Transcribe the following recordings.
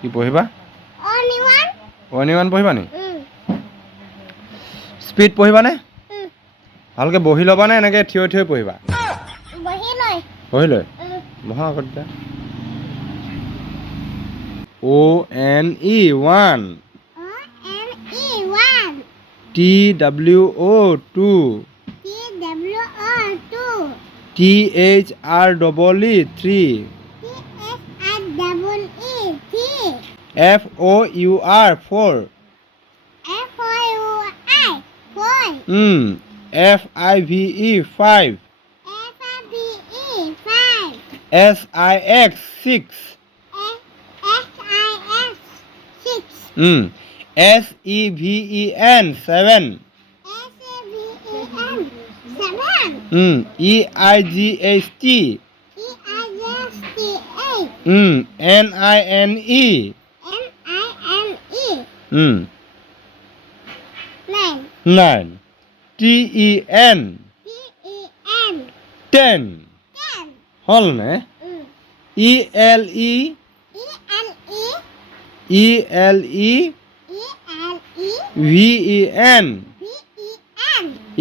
কি পঢ়িবা অনিমান পঢ়িবা নি স্পীড পঢ়িবা নে ভালকে বহি ল'বা নে এনেকে থিয় থিয় পঢ়িবা বহি লৈ বহা আগত দিয়া ONE 1 TWO 2 THREE 3 FOUR 4 FIVE 5 SIX 6 SEVEN 7 EIGHT NINE 9 TEN 10 হ'ল নে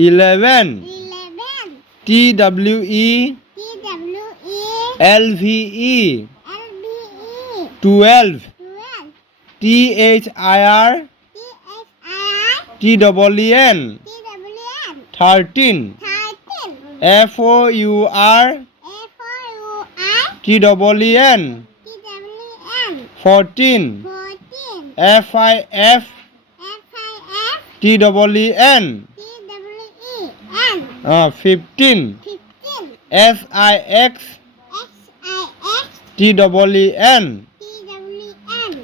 ELEVEN 11 TWE LVE 12 THIR TNN 13 FOUR TNN 14 FIF TNN 15 SIX TNN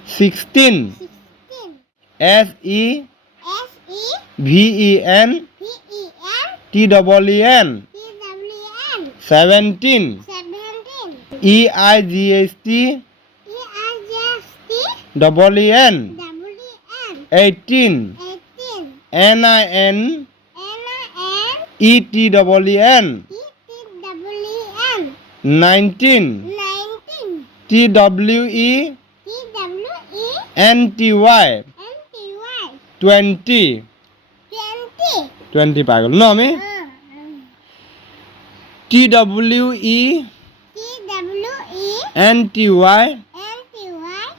16 SEVEN TNN 17 EIGHT NN 18 NIN ETNN 19 TWE NTY 20 পাই গ'ল ন আমি TWE NTY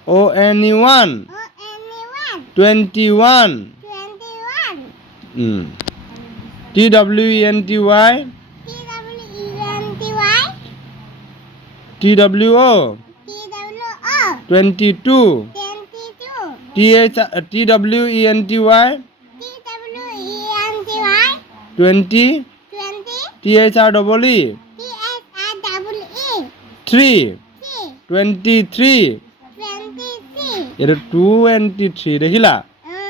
ONE 21 TWENTY TWO 22 TWENTY 20 THREE 3 23 এইটো 23 দেখিলা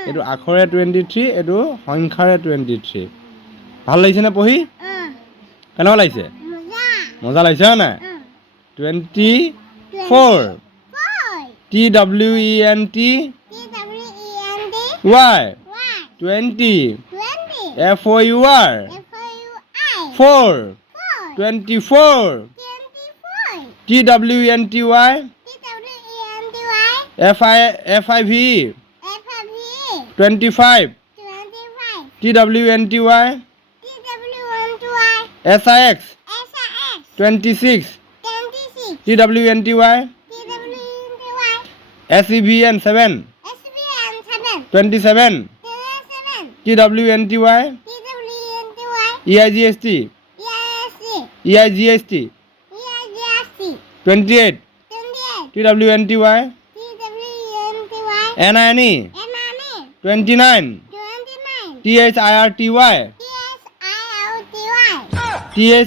এইটো আখৰে 23 এইটো সংখ্যাৰে 23 ভাল লাগিছে নে পঢ়ি কেনেকুৱা লাগিছে মজা লাগিছে না 24 TWENTY 20 FOUR 4 24 TWENTY FIVE 25 TWENTY SIX 26 TWENTY SEVEN 7 27 TWENTY EIGHT 28 TWENTY NINE 29 THIRTY THI